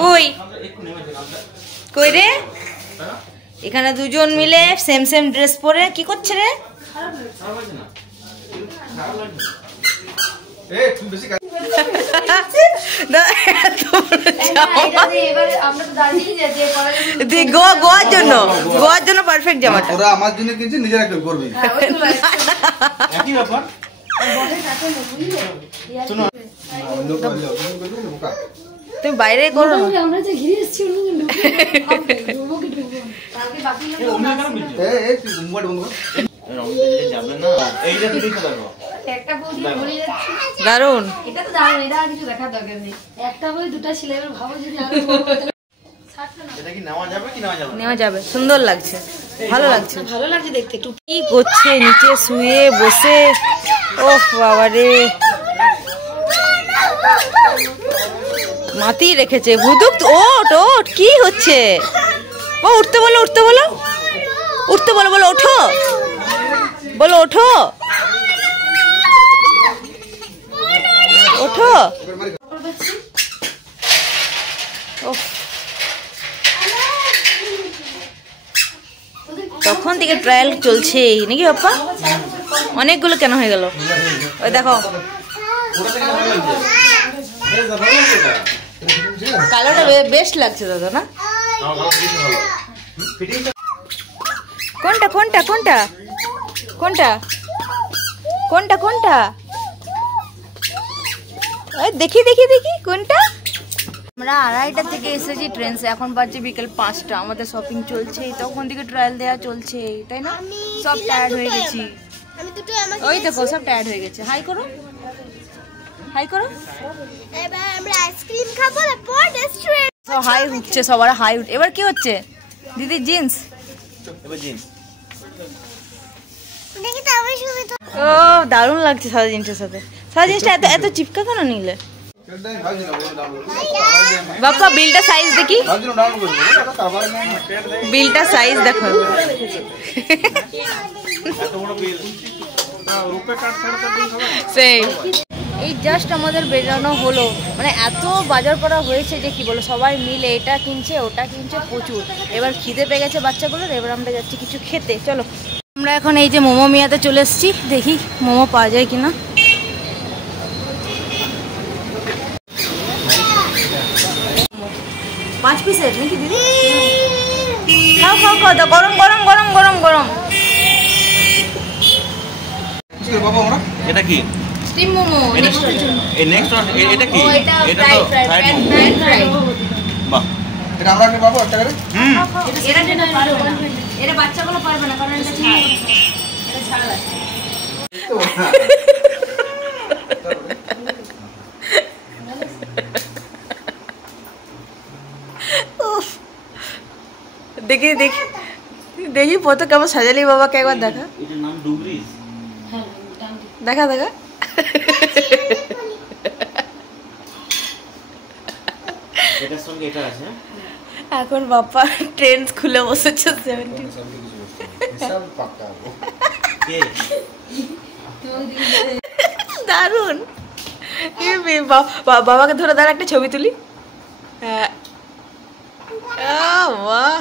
কই কই রে? এখানে দুজন মিলে সেম সেম ড্রেস পরে কি করছে রে? গোয়ার জন্য পারফেক্ট জামাটা ওরা আমার জন্য কিনছে, নিজেরা কেউ করবে। একই ব্যাপার। তুমি বাইরে করো না। আমরা যে ঘিরে এসেছি দারুন। এটা তো দারুন, এটা আর কিছু দেখার দরকার নেই। একটা বই দুটো সিলাই ভাবো যদি আরো এটা কি নেওয়া যাবে কি নেওয়া যাবে? নেওয়া যাবে, সুন্দর লাগছে, ভালো লাগছে, ভালো লাগছে দেখতে। একটু কি করছে নিচে শুয়ে বসে? ওহ বাবা রে, মাটি রেখেছে ভুতুক। ওঠ ওঠ, কি হচ্ছে? ও উঠতে বলো, উঠতে বলো, উঠতে বলো, বলো ওঠো, বলো ওঠো, ওঠো। তখন থেকে ট্রায়াল চলছে নাকি বাপ্পা? অনেকগুলো কেন হয়ে গেল? ওই দেখো কালারটা বেস্ট লাগছে দাদা না? কোনটা কোনটা কোনটা কোনটা কোনটা কোনটা? দেখি দেখি দেখি কোনটা। আমরা 2:30 থেকে এসেছি ট্রেনসে, এখন বাজছে বিকেল 5টা। আমাদের শপিং চলছে, তখন থেকে ট্রায়াল দেওয়া চলছে, তাই না? সব টায়ার্ড হয়ে গেছি। ওই দেখো সব টায়ার্ড হয়ে গেছে। হাই করো, হাই করো। এবার আমরা আইসক্রিম খাবো, তারপর রেস্টুরেন্ট। সব হাই উঠছে, সবার হাই উঠ। এবার কি হচ্ছে দিদি? জিন্স, এবার জিন্স দেখি তো আমি শুধু তো। ও দারুণ লাগছে সাদা জিন্সের সাথে। সাদা জিন্সটা এত এত চিপকা কেন নিলে বাপ্পা? বিলটা সাইজ দেখি, বিলটা সাইজ দেখো। সেই এই জাস্ট আমাদের বেরানো হলো, মানে এত বাজার করা হয়েছে যে কি বলো, সবাই মিলে এটা কিনছে ওটা কিনছে প্রচুর। এবার খিদে পেয়ে গেছে বাচ্চাগুলোর, এবার আমরা যাচ্ছি কিছু খেতে। চলো আমরা এখন এই যে মোমো মিয়াতে চলে এসেছি, দেখি মোমো পাওয়া যায় কিনা। 5 পিসের নাকি দিদি? খাও খাও খাও, গরম গরম গরম গরম গরম। এটা কি? স্টিম মোমো। এই নেক্সট এটা কি? এটা তো ফ্রাইড। বাহ, এটা আমরা কি পাবো একটা করে? এটা যেটা পারবে না, এটা বাচ্চাগুলো পারবে না, কারণ এটা ঝাল, এটা ঝাল আছে। দেখি দেখি দেখি ফটো কেমন সাজালি বাবাকে একবার দেখা। এটার নাম ডুবরিজ। দেখা দেখা। এটার সঙ্গে এটা আছে। এখন বাপ্পা ট্রেন্ডস খুলে বসেছে 70। দারুন। বাবাকে ধরে দাঁড়া, একটা ছবি তুলি। হ্যাঁ, বাহ।